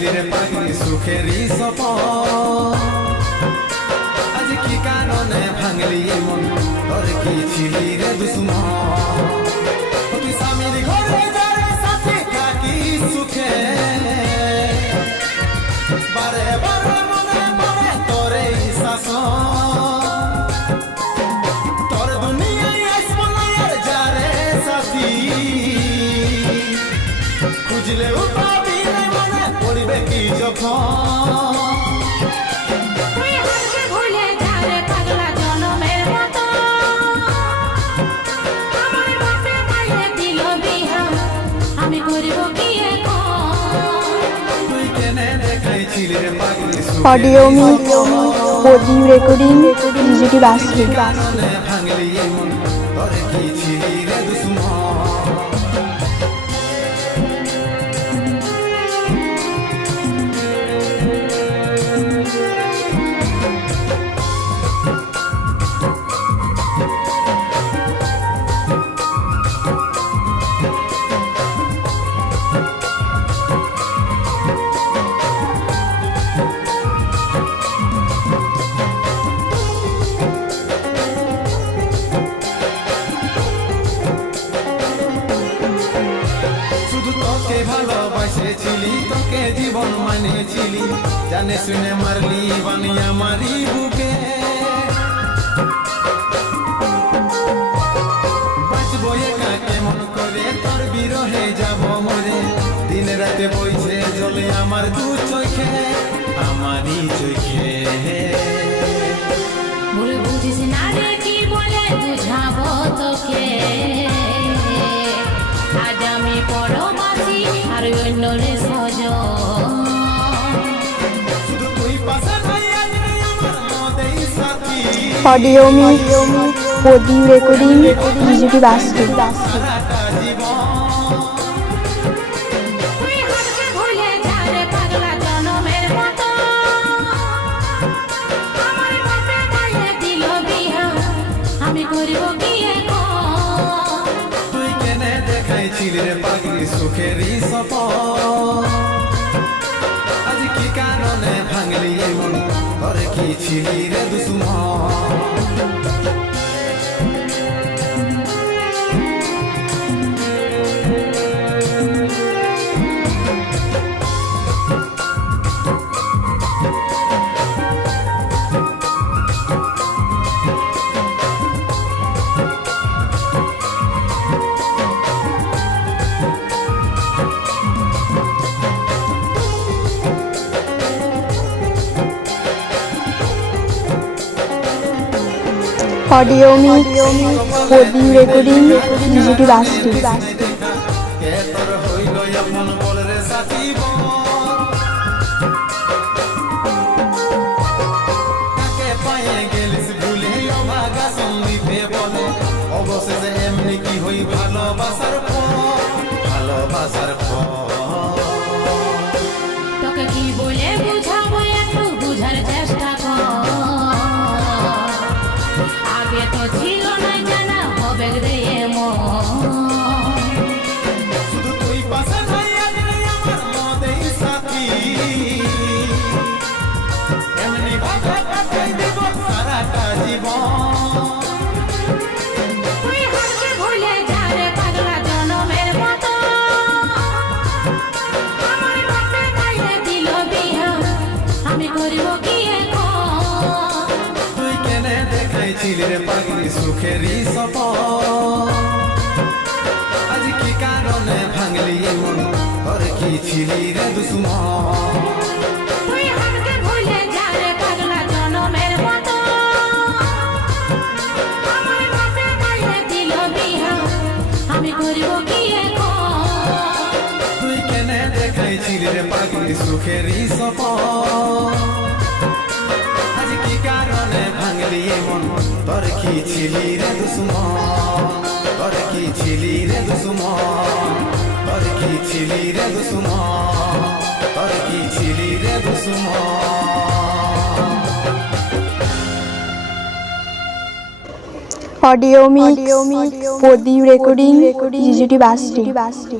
দেখাইছিলি রে পাগলি সুখেরই সপন আজ কি কারণে ভাঙলি মন তোর কি ছিলি রে দুশ্মন তুই স্বামীর ঘরে যারে সাথে থাকি সুখে বারে বারে মনে পড়ে তোর এই শাসন তোর দুনিয়ায় আসবো না আর যারে সাথী খুঁজলেও পাবি না মনে পড়বে কি যখন audio audio recording digital basket ভালোবাসেছিলি তোকে জীবন মানেছিলি জানে শুনে মারলি বানিয়া মারি বুকে বাঁচবো একা কেমন করে তোর বিরহে যাব মরে দিন রাতে বইছে জলে আমার দু চোখে আমারই চোখে ভুল বুঝিস না রে কি বলে বুঝাবো তোকে আজ আমি পরবাসী আর অন্য রে সজন শুধু তুই পাশে নাই আজ আমার মদেই সাথী audio audio recording digital basket সারাটা জীবন তুই হারকে ভুলে যা রে পাগলা জনমের মতো আমার বাপে মায়ে দিল বিয়া আমি করিব কি এখন তুই কেনে দেখাইছিলি রে পাগলি সুখেরই সপন আজ কি কারণে ভাঙলি মন তোর কি ছিলি রে দুশ্মন audio audio recording digital basket কে তোর হইল আপন বল রে সাথী কাকে পায়ে গেলিস ভুলে অভাগা সন্দীপে বলে অবশেষে এমনি কি হই ভালোবাসার তোকে কি বলে বুঝাবো একটু বুঝার চেষ্টা কর আগে তো ছিল না জানা হবে রে শুধু তুই পাশে নাই আজ আমার মদেই সাথী এমনি ভাবে কাটাই দেব সারাটা জীবন তুই হারকে ভুলে যা রে পাগলা জনমের মতো আমার বাপে মায়ে দিল বিয়া আমি করিব কি এখন তুই কেনে দেখাইছিলি রে পাগলি সুখেরই সপন আজ কি কারণে ভাঙলি মন তোর কি ছিলি রে দুশ্মন তুই হারকে ভুলে যা রে পাগলা জনমের মতো আমার বাপে মায়ে দিল বিয়া আমি করিব কি এখন তুই কেনে দেখাইছিলি রে পাগলি সুখেরই সপন আজ কি কারণে ভাঙলি মন তোর কি ছিলি রে দুশ্মন তোর কি ছিলি রে দুশ্মন তোর কি ছিলি রে দুশ্মন তোর কি ছিলি রে দুশ্মন audio audio recording digital basket